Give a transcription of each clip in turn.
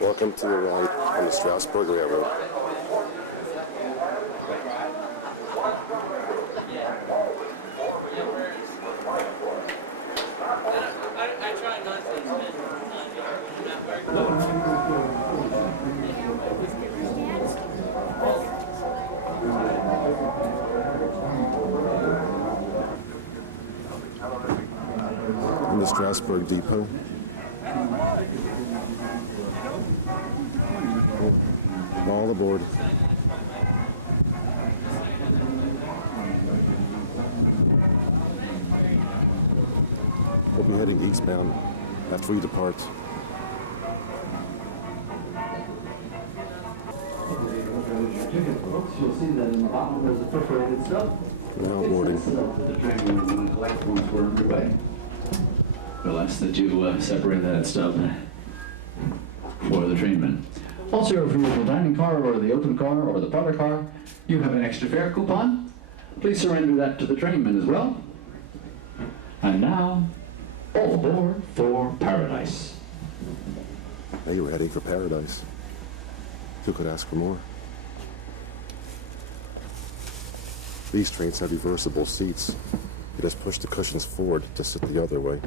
Welcome to the ride on the Strasburg Railroad. I try not to spend In the Strasburg depot. All aboard. We'll be heading eastbound after we depart. You'll see that in the bottom there's a perforated stub. Now boarding. The train was going to collect once we're underway. We'll ask that you separate that stub for the trainman. Also, if you're in the dining car or the open car or the parlor car, you have an extra fare coupon. Please surrender that to the trainman as well. And now, all aboard for paradise. Now you're heading for paradise. Who could ask for more? These trains have reversible seats. You just push the cushions forward to sit the other way.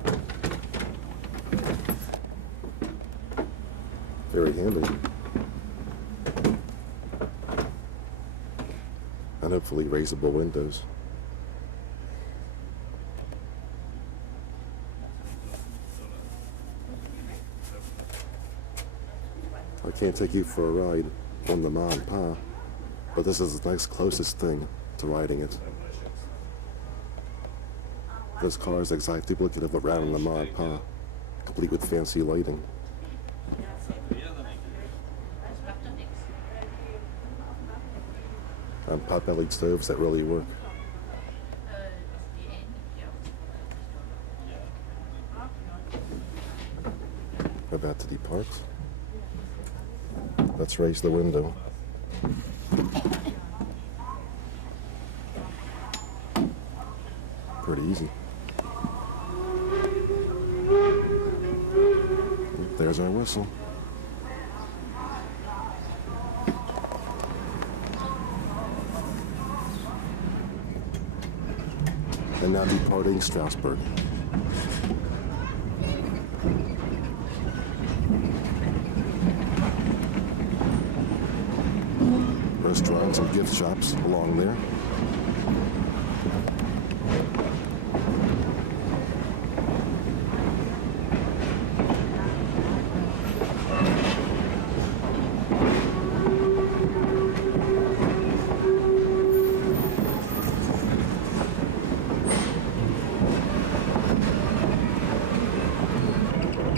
Very handy. And hopefully raisable windows. I can't take you for a ride on the Ma and Pa, but this is the next closest thing to riding it. This car is exactly duplicative around the Ma and Pa, complete with fancy lighting. And pot-bellied stoves that really work. About to depart. Let's raise the window. Pretty easy. There's our whistle. And now departing Strasburg. Restaurants and gift shops along there.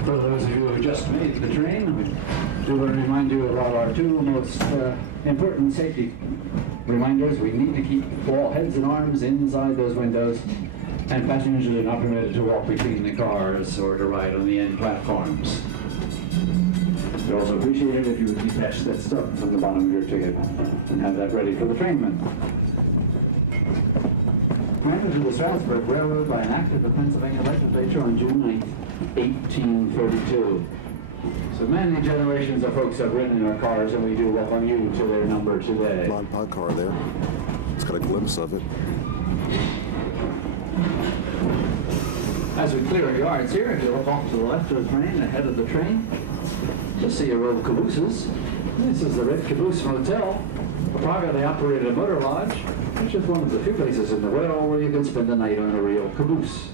For those of you who just made the train, we do want to remind you about our two most important safety reminders. We need to keep all heads and arms inside those windows, and passengers are not permitted to walk between the cars or to ride on the end platforms. We also appreciate it if you would detach that stub from the bottom of your ticket and have that ready for the trainman. Granted to the Strasburg Railroad by an act of the Pennsylvania Legislature on June 9th, 1832. So many generations of folks have ridden in our cars, and we do welcome you to their number today. Ma and Pa car there. It's got a glimpse of it. As we clear our yards here, if you look off to the left of the train, ahead of the train, you'll see a row of cabooses. This is the Red Caboose Motel, a privately operated motor lodge, which is one of the few places in the world where you can spend the night on a real caboose.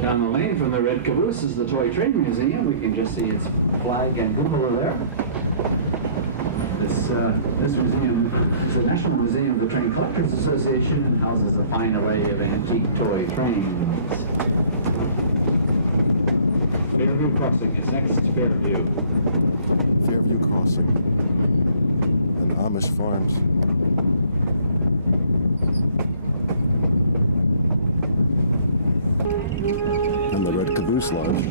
Down the lane from the Red Caboose is the Toy Train Museum. We can just see its flag and cupola there. This museum is the National Museum of the Train Collectors Association and houses a fine array of antique toy trains. Fairview Crossing is next. Fairview. Fairview Crossing. And Amish Farms. And the Red Caboose Lodge.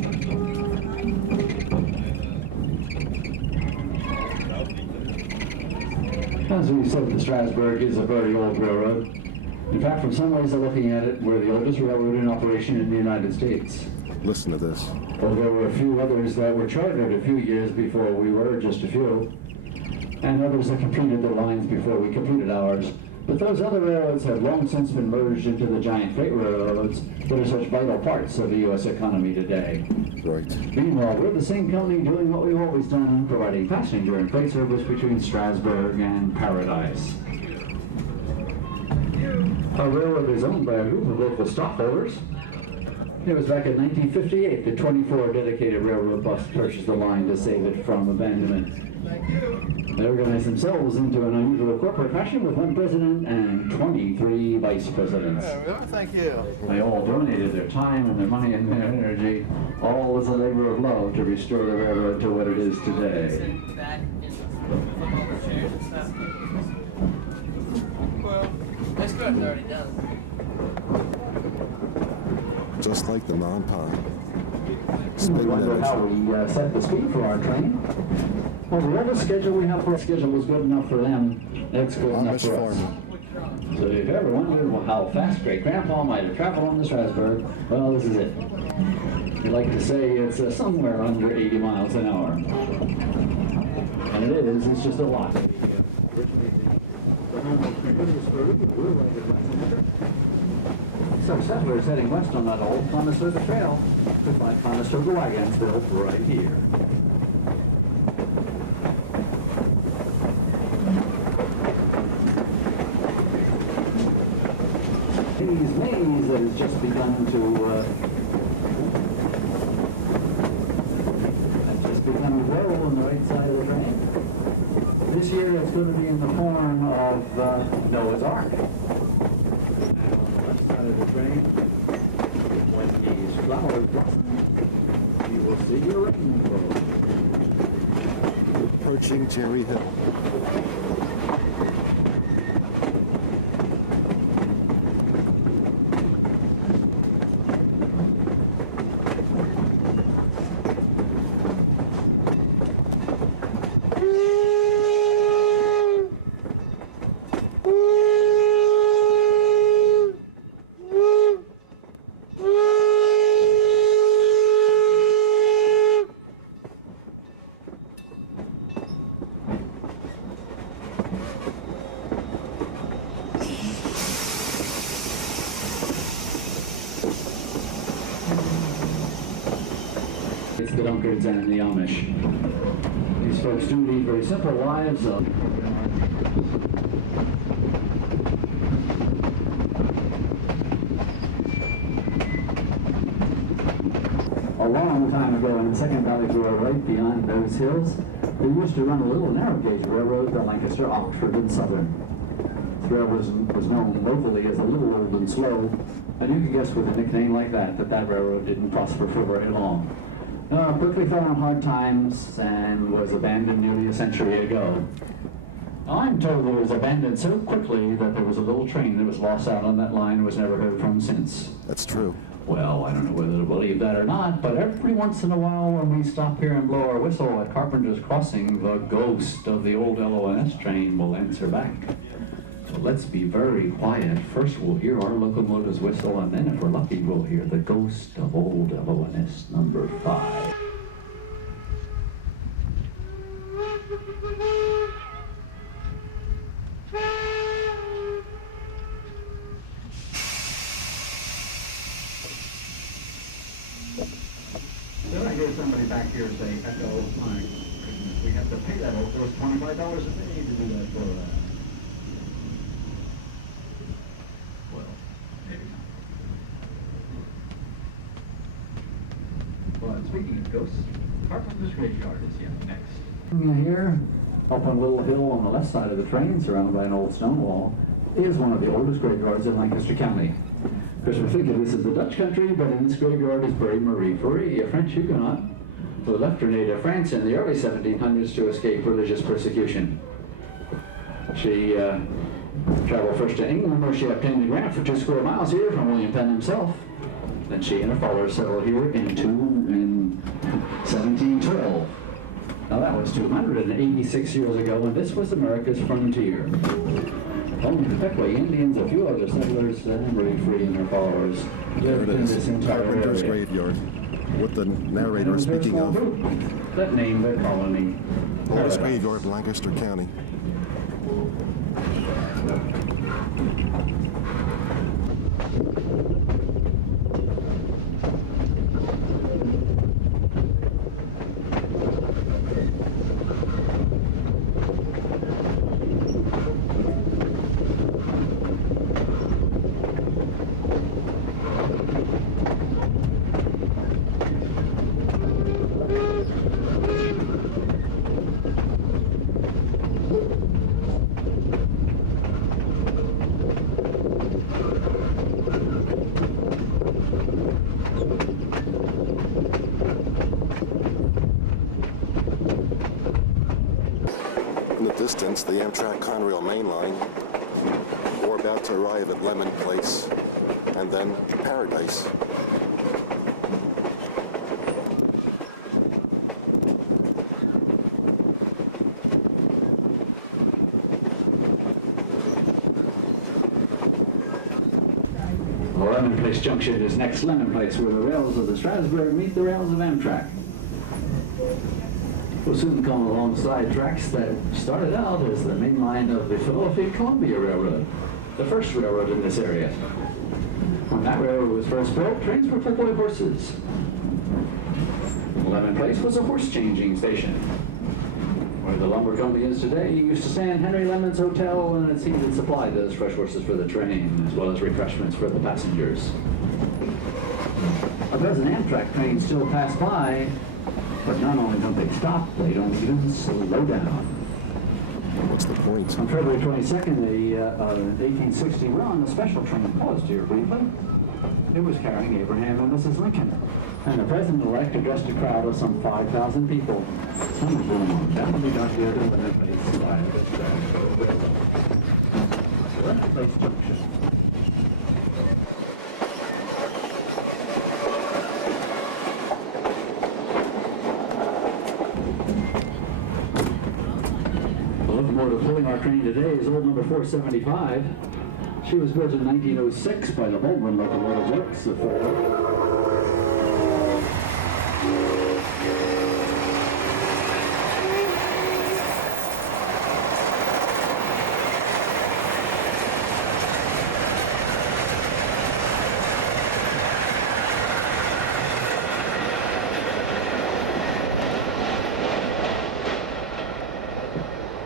As we said, the Strasburg is a very old railroad. In fact, from some ways of looking at it, we're the oldest railroad in operation in the United States. Listen to this. Well, there were a few others that were chartered a few years before we were, just a few, and others that completed their lines before we completed ours. But those other railroads have long since been merged into the giant freight railroads that are such vital parts of the U.S. economy today. Right. Meanwhile, we're the same company doing what we've always done, providing passenger and freight service between Strasburg and Paradise. Our railroad is owned by a group of local stockholders. It was back in 1958 that 24 dedicated railroad buses purchased the line to save it from abandonment. They organized themselves into an unusual corporate fashion with one president and 23 vice presidents. Thank you. They all donated their time and their money and their energy, all as a labor of love to restore the railroad to what it is today. Sit back and flip all the chairs and stuff. Well, that's good. It's already done. Just like the non-pa. We wonder how we set the speed for our train. Well, the oldest schedule we have for our schedule was good enough for them. It's good enough for us. So if you ever wondered how fast Great Grandpa might have traveled on the Strasburg, well, this is it. We like to say it's somewhere under 80 miles an hour. And it is, it's just a lot. So settlers heading west on that old Conestoga Trail could find Conestoga wagons built right here. Maze that has just begun to grow on the right side of the train. This year it's going to be in the form of Noah's Ark. And on the left side of the train, when these flowers blossom, you will see a rainbow. Approaching Jerry Hill. It's the Dunkards and the Amish. These folks do lead very simple lives. A long time ago in the Second Valley Road, right beyond those hills, they used to run a little narrow gauge railroad, the Lancaster, Oxford, and Southern. This railroad was known locally as a little old and slow, and you could guess with a nickname like that that railroad didn't prosper for very long. Quickly fell on hard times and was abandoned nearly a century ago. I'm told it was abandoned so quickly that there was a little train that was lost out on that line and was never heard from since. That's true. Well, I don't know whether to believe that or not, but every once in a while when we stop here and blow our whistle at Carpenters Crossing, the ghost of the old LONS train will answer back. So let's be very quiet. First we'll hear our locomotive's whistle, and then if we're lucky we'll hear the ghost of old LONS number 5. Then I hear somebody back here say, echo, fine. We have to pay that old horse $25 a day to do that for well, maybe not. Well, speaking of ghosts, Carpenter's graveyard is yet next. Here, up on a little hill on the left side of the train, surrounded by an old stone wall, is one of the oldest graveyards in Lancaster County. Of course, we figure this is the Dutch country, but in this graveyard is buried Marie Curie, a French Huguenot who left her native France in the early 1700s to escape religious persecution. She traveled first to England, where she obtained a grant for 2 square miles here from William Penn himself. Then she and her followers settled here in 1712. Now that was 286 years ago, and this was America's frontier. Only the Pequot Indians, a few other settlers, and Ray Free and their followers There lived it in is, this entire Carpenter's area. graveyard, with the narrator And it was their speaking small of group that named their colony oldest Paradise. graveyard in Lancaster County. In the distance, the Amtrak Conrail main line. We're about to arrive at Leaman Place, and then Paradise. Leaman Place Junction is next Leaman Place, where the rails of the Strasburg meet the rails of Amtrak. We'll soon come alongside tracks that started out as the main line of the Philadelphia Columbia Railroad, the first railroad in this area. When that railroad was first built, trains were pulled by horses. Leaman Place was a horse-changing station. Where the lumber company is today, you used to stand Henry Lemon's Hotel, and it seemed it supplied those fresh horses for the train, as well as refreshments for the passengers. A dozen Amtrak trains still pass by, but not only don't they stop, they don't even slow down. What's the point? On February 22nd, 1861, a special train paused here briefly. It was carrying Abraham and Mrs. Lincoln. And the president-elect addressed a crowd of some 5,000 people. Some of whom definitely got here to Leaman Place via the Strasburg Railroad. Leaman Place Junction. The locomotive pulling our train today is old number 475. She was built in 1906 by the Baldwin Locomotive Works of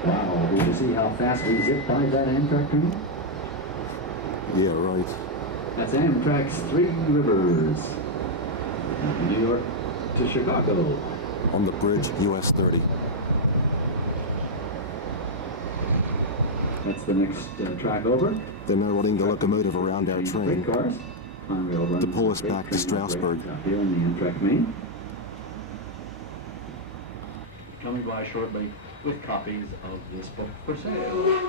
Wow, do you see how fast we zip by that Amtrak train? Yeah, right. That's Amtrak's Three Rivers. From New York to Chicago. On the bridge, US 30. That's the next track over. They're now running the locomotive around our train. Freight cars. Conrail runs To pull us freight back to train Strasburg. operations out here in the Amtrak main. Coming by shortly with copies of this book for sale.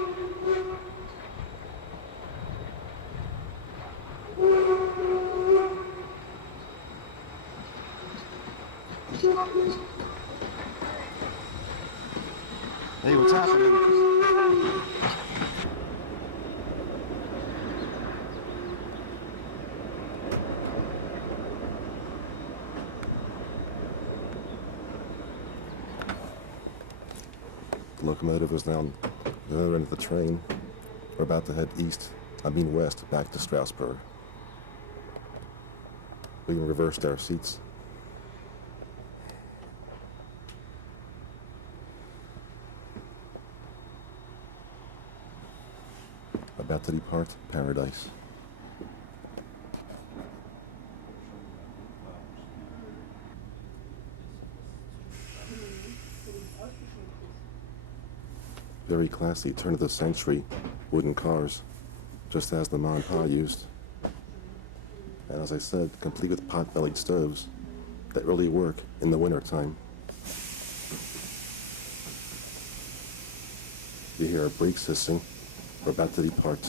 Hey, what's happening? The locomotive is now on the other end of the train. We're about to head west, back to Strasburg. We reversed our seats. About to depart Paradise. Very classy, turn of the century wooden cars, just as the Ma and Pa used. And as I said, complete with pot-bellied stoves that really work in the wintertime. You hear our brakes hissing. We're about to depart.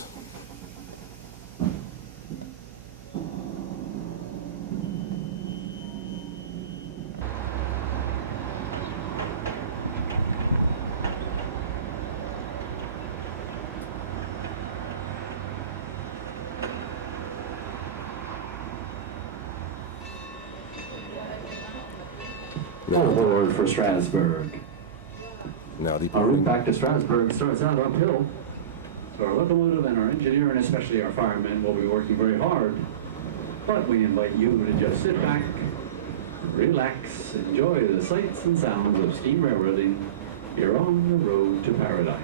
Full board for Strasburg. Now the Our route back to Strasburg starts out uphill. So our locomotive and our engineer, and especially our firemen, will be working very hard. But we invite you to just sit back, relax, enjoy the sights and sounds of steam railroading. You're on the road to paradise.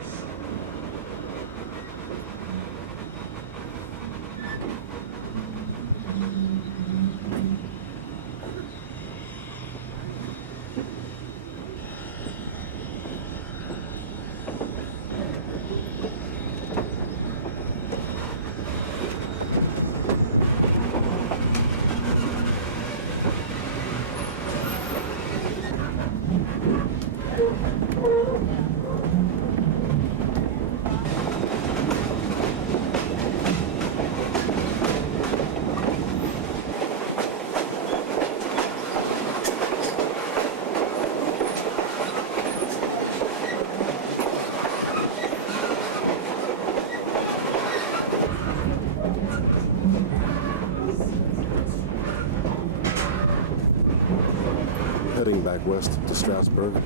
Heading back west to Strasburg.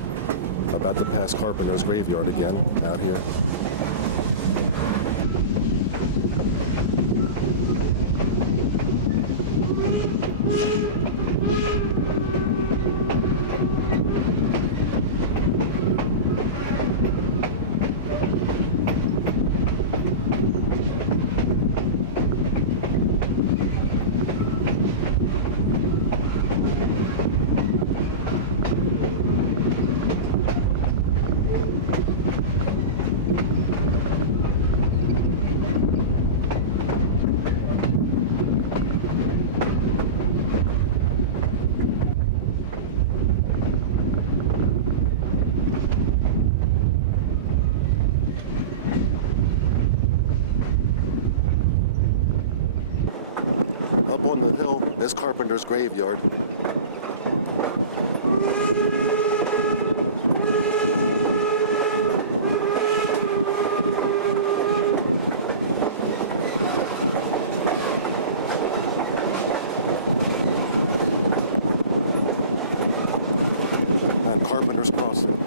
About to pass Carpenters graveyard again out here. Up on the hill is Carpenter's graveyard. And Carpenter's Crossing.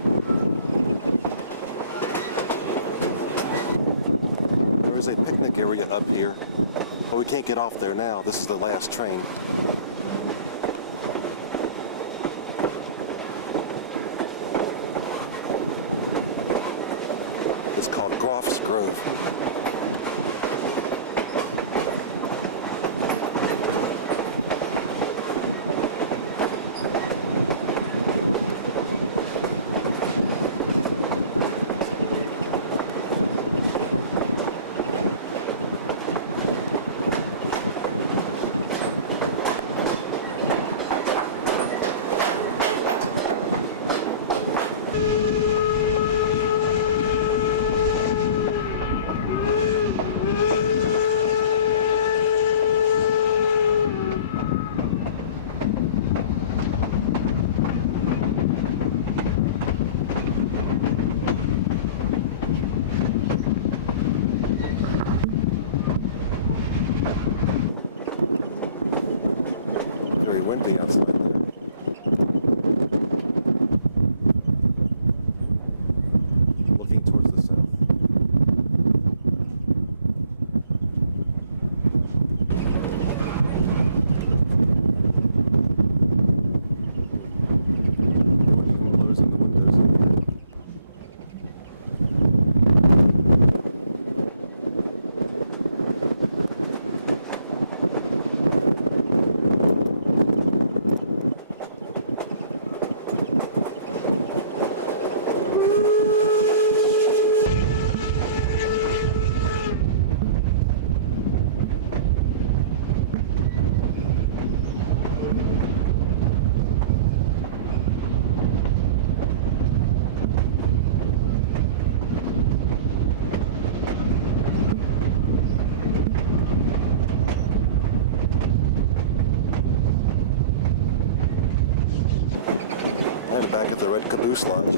There is a picnic area up here. But we can't get off there now. This is the last train. It's called Groff's Grove. Very windy outside there. Looking towards the south. There were even blurs in the windows in there. And back at the Red Caboose Lodge.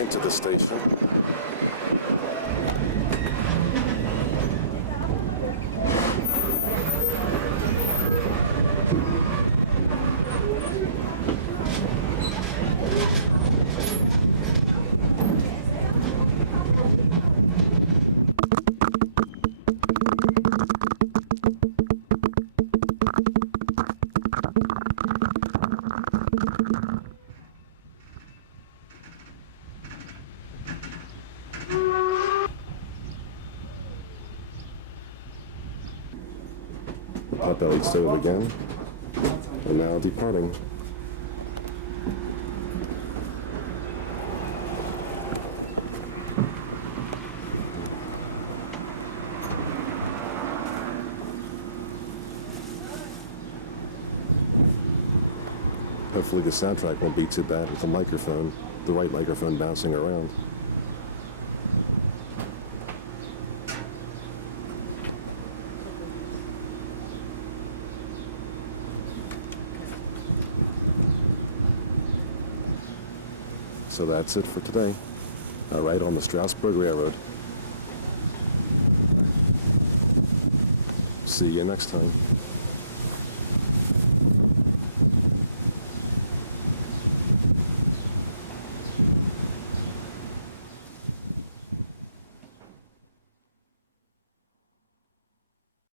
into the station. Pot-bellied stove again, and now departing. Hopefully the soundtrack won't be too bad with the microphone, the right microphone bouncing around. So that's it for today. All right, on the Strasburg Railroad. See you next time.